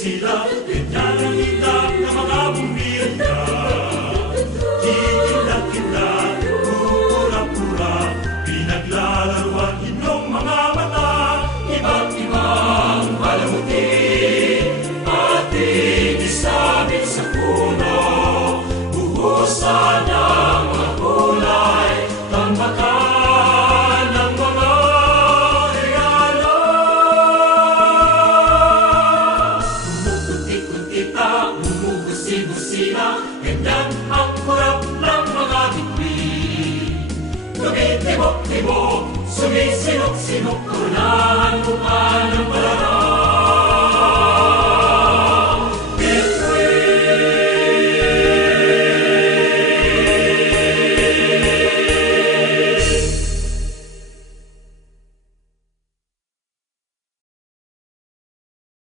silah, busina Ganyan ang kurap ng mga bituin Tumitibok-tibok, sumisinok-sinok Unahan mo pa